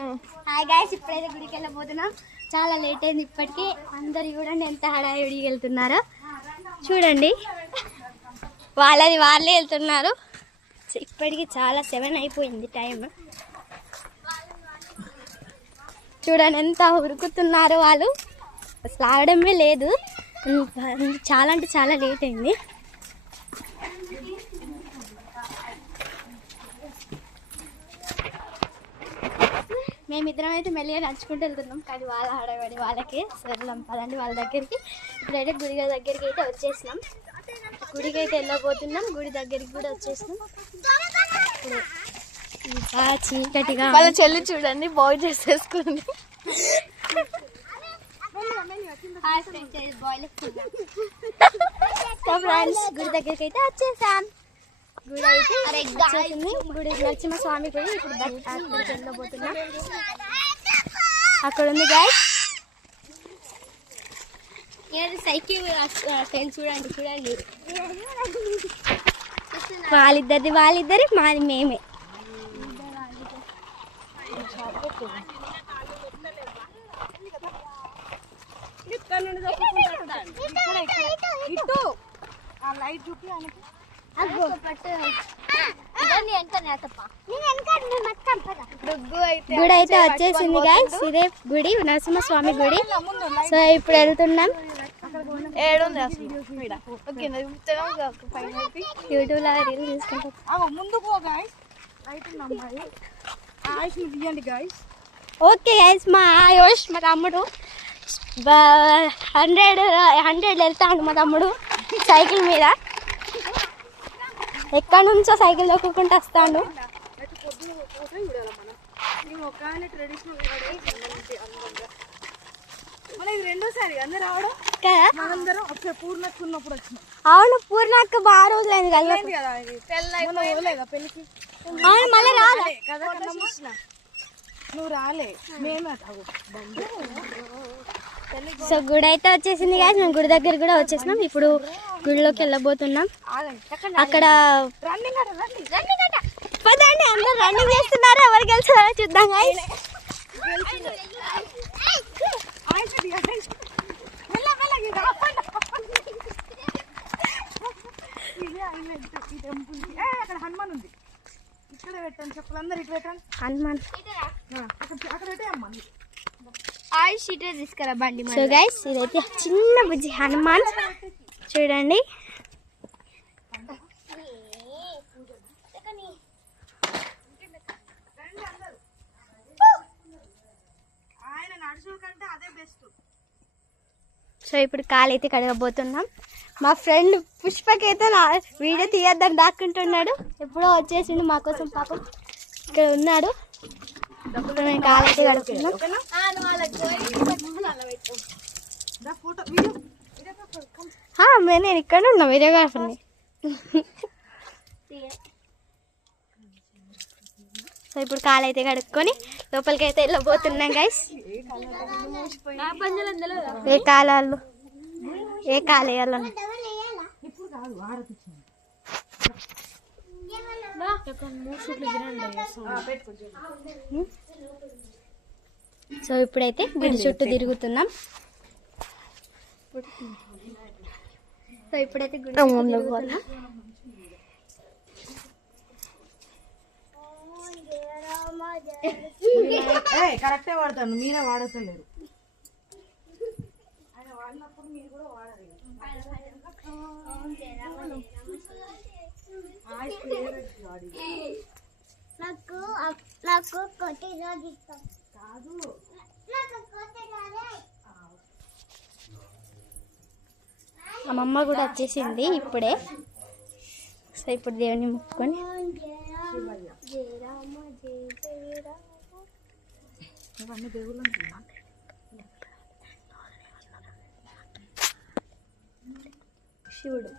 Hi guys, ఇప్పుడైతే గుడికి వెళ్ళబోతున్నాం. చాలా లేట్ అయింది ఇప్పటికీ. అందరు చూడండి ఎంత హడావిడికి వెళ్తున్నారో. చూడండి, వాళ్ళే వెళ్తున్నారు. ఇప్పటికి చాలా 7 అయిపోయింది టైం. చూడండి ఎంత ఉరుకుతున్నారు వాళ్ళు. అసలు ఆగడమే లేదు. చాలా అంటే చాలా లేట్ అయింది. మేమిద్దరం అయితే మెల్లిగా నడుచుకుంటూ వెళ్తున్నాం, కానీ వాళ్ళ హడావిడి వాళ్ళకి వెళ్ళాం పదండి వాళ్ళ దగ్గరికి. ఇప్పుడైతే గుడి దగ్గరికి అయితే వచ్చేసినాం. గుడికి అయితే వెళ్ళబోతున్నాం. గుడి దగ్గరికి కూడా వచ్చేసినాం. ఇప్పుడు బాగా చీకటిగా వాళ్ళ చెల్లి చూడండి బాయ్ చేసేసుకుంది. ఫ్రెండ్స్, గుడి దగ్గరికి అయితే వచ్చేసాం. గుడి అయితే గుడి నరసింహస్వామి గుడి. ఇప్పుడు అక్కడికి వెళ్ళబోతున్నాం. అక్కడ ఉంది గైస్ సైకిల్ చూడండి. వాళ్ళిద్దరి మాది మేమే. గుడి అయితే వచ్చేసింది గైస్. ఇదే గుడి, నరసింహస్వామి గుడి. సో ఇప్పుడు వెళ్తున్నాం. యూట్యూబ్ లో రీల్ తీసుకుంటాం. ఓకే గైస్, మా ఆయోష్ మా తమ్ముడు 100 వెళ్తాడు. మా తమ్ముడు సైకిల్ మీద ఎక్కడి నుంచో సైకిల్ దొక్కుంటూ వస్తాడు. అవును, పూర్ణక్క బాగా రోజులైంది కదా. అవును, మళ్ళీ రాలే. సో గుడి అయితే వచ్చేసింది కదా. మేము గుడి దగ్గర కూడా వచ్చేసినాం. ఇప్పుడు గుడిలోకి వెళ్ళబోతున్నాం. అక్కడ పదండి, అందరూ రన్నింగ్ చేస్తున్నారు. ఎవరు గెలుస్తారో చూద్దాం guys. హనుమాన్ ఉంది, ఇక్కడ పెట్టండి. చెప్పులందరూ ఇటు పెట్టండి. హనుమాన్ అక్కడ పెట్టే అమ్మ తీసుకురా బండి. సో గైస్, ఇదైతే చిన్న బుజ్జి హనుమాన్ చూడండి. సో ఇప్పుడు కాలు అయితే కడగబోతున్నాం. మా ఫ్రెండ్ పుష్పకైతే నా వీడియో తీయద్దని దాక్కుంటున్నాడు. ఎప్పుడో వచ్చేసిండు మా కోసం. పాపం ఇక్కడ ఉన్నాడు. మేము కాలు అయితే కడుగుతున్నాం. నేను ఇక్కడ ఉన్నా వీడియోగ్రాఫర్ని. సో ఇప్పుడు కాలు అయితే కడుక్కొని లోపలికి అయితే వెళ్ళబోతున్నాం గైస్. ఏ కాలాలు వేయాలో సో ఇప్పుడైతే గుడి చుట్టూ తిరుగుతున్నాం. సో ఇప్పుడైతే గుడి తిరుగుతున్నాం. కరెక్టే వాడతాను, మీరే వాడతలేరు. ఆయన వాడినప్పుడు మీరు కూడా వాడాలి. నాకు కాదు, అమ్మమ్మ కూడా వచ్చేసింది ఇప్పుడే. సో ఇప్పుడు దేవుని ముక్కుని ఇవన్నీ దేవుళ్ళు అంటున్నా. శివుడు.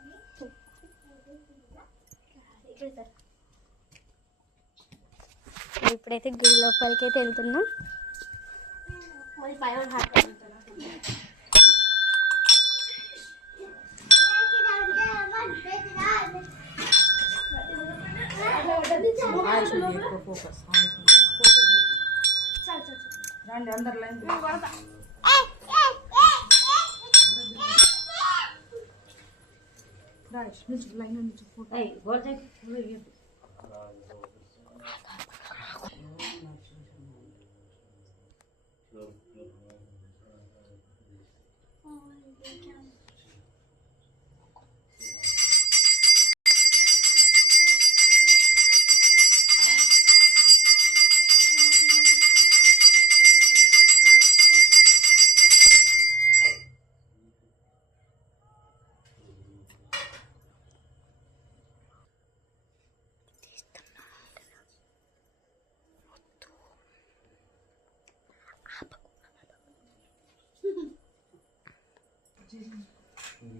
ఇప్పుడైతే గుడి లోపలికి అయితే వెళ్తున్నాం. రండి అందరు లైన్ నుంచి లైన్ నుంచి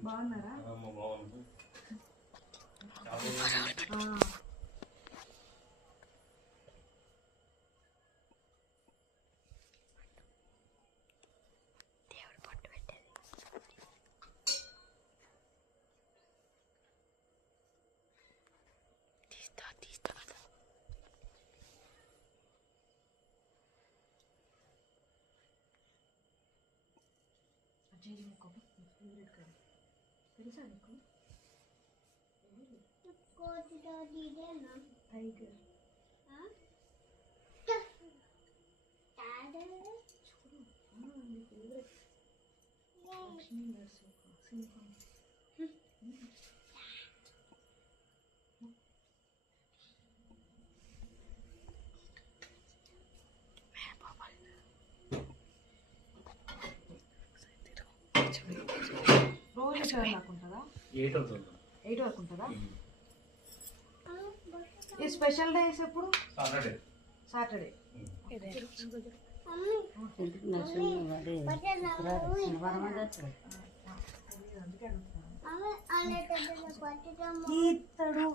బాగున్నారా? దేవుడు పొట్టు పెట్టేది తీస్తా కదా. తెలుసా నీకు టైగర్ లక్ష్మీ నరసింహ సింహం రోజు 7 దాకా ఉంటుందా? 8 వరకు ఉంటుందా? ఈ స్పెషల్ డేస్ ఎప్పుడు? సాటర్డే. ఇతడు